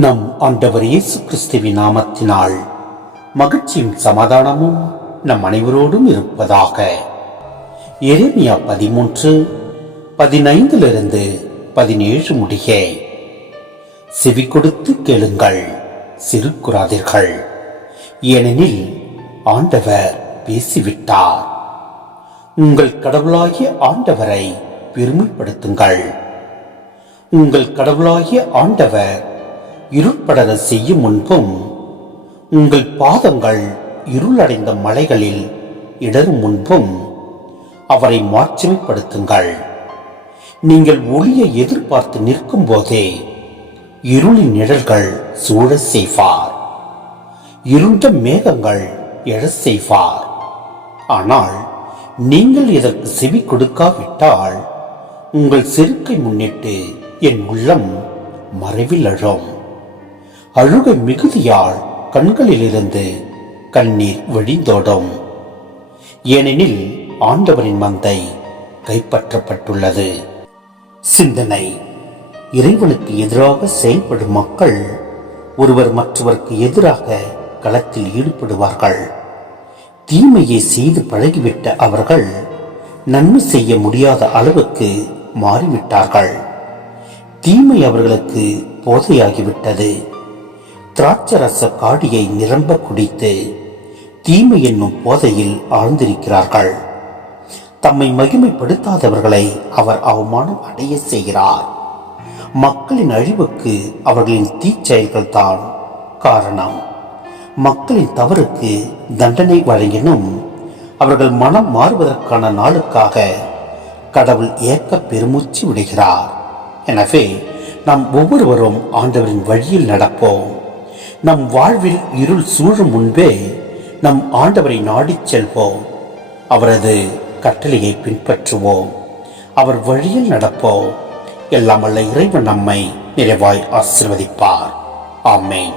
நம் ஆண்டவர் இயேசு கிறிஸ்துவின் நாமத்தினால் மகிழ்ச்சியும் சமாதானமும் நம் அனைவரோடும் இருப்பதாக. எரேமியா 13:15 முடிய. செவி கொடுத்து கேளுங்கள், சிறுகுறாதீர்கள், ஏனெனில் ஆண்டவர் பேசிவிட்டார். உங்கள் கடவுளாகிய ஆண்டவரை பெருமைப்படுத்துங்கள். உங்கள் கடவுளாகிய ஆண்டவர் இருள்படர செய்யும் முன்பும் உங்கள் பாதங்கள் இருளடைந்த மலைகளில் இடரும் முன்பும் அவரை மாட்சிமைப்படுத்துங்கள். நீங்கள் ஒளியை எதிர்பார்த்து நிற்கும் போதே இருளின் நிழல்கள் சூழ செய்வார், இருண்ட மேகங்கள் எழச் செய்வார். ஆனால் நீங்கள் இதற்கு செவி கொடுக்காவிட்டால் உங்கள் செருக்கை முன்னிட்டு என் உள்ளம் மறைவில் அழும். அழுகை மிகுதியால் கண்களிலிருந்து கண்ணீர் வழிந்தோடும். ஏனெனில் ஆண்டவரின் மந்தை கைப்பற்றப்பட்டுள்ளது. சிந்தனை: இறைவனுக்கு எதிராக செயல்படும் மக்கள் ஒருவர் மற்றவருக்கு எதிராக களத்தில் ஈடுபடுவார்கள். தீமையை செய்து பழகிவிட்ட அவர்கள் நன்மை செய்ய முடியாத அளவுக்கு மாறிவிட்டார்கள். தீமை அவர்களுக்கு போதையாகிவிட்டது. திராட்சரச காடியை நிரம்ப குடித்து தீமை என்னும் போதையில் ஆழ்ந்திருக்கிறார்கள். தம்மை மகிமைப்படுத்தாதவர்களை அவர் அவமானம் அடைய செய்கிறார். மக்களின் அழிவுக்கு அவர்களின் தீச்செயல்கள் தான் காரணம். மக்களின் தவறுக்கு தண்டனை வழங்கினும் அவர்கள் மனம் மாறுவதற்கான நாளுக்காக கடவுள் ஏக்க பெருமூச்சு விடுகிறார். எனவே நாம் ஒவ்வொருவரும் ஆண்டவரின் வழியில் நடப்போம். நம் வாழ்வில் இருள் சூழும் முன்பே நம் ஆண்டவரை நாடிச் செல்வோம். அவரது கட்டளையை பின்பற்றுவோம். அவர் வழியில் நடப்போம். எல்லாம் வல்ல இறைவன் நம்மை நிறைவாய் ஆசீர்வதிப்பார். ஆமென்.